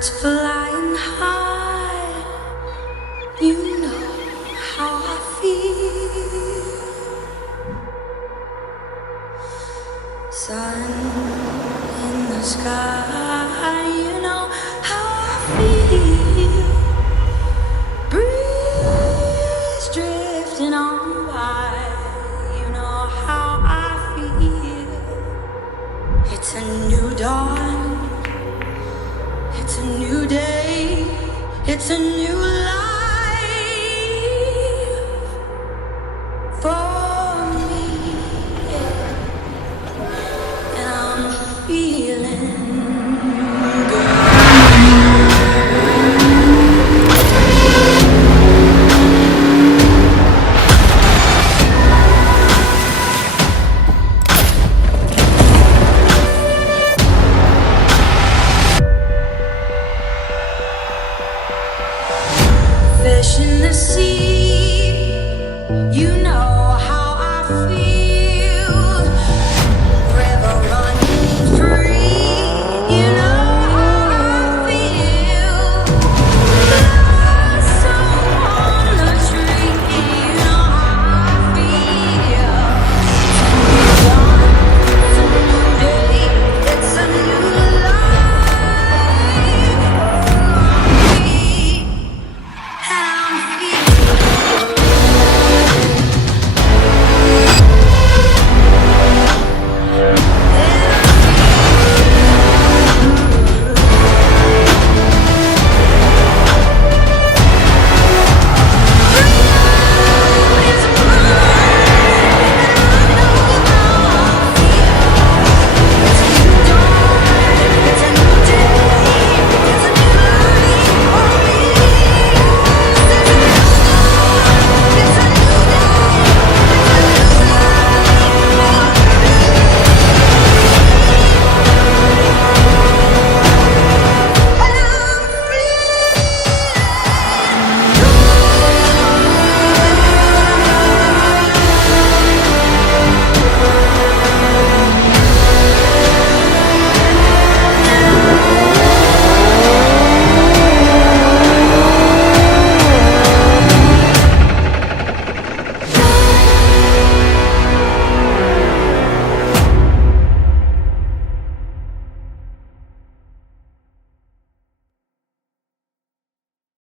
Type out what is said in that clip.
Flying high, you know how I feel. Sun in the sky, you know how I feel. Breeze drifting on by, you know how I feel. It's a new dawn. It's a new day, it's a new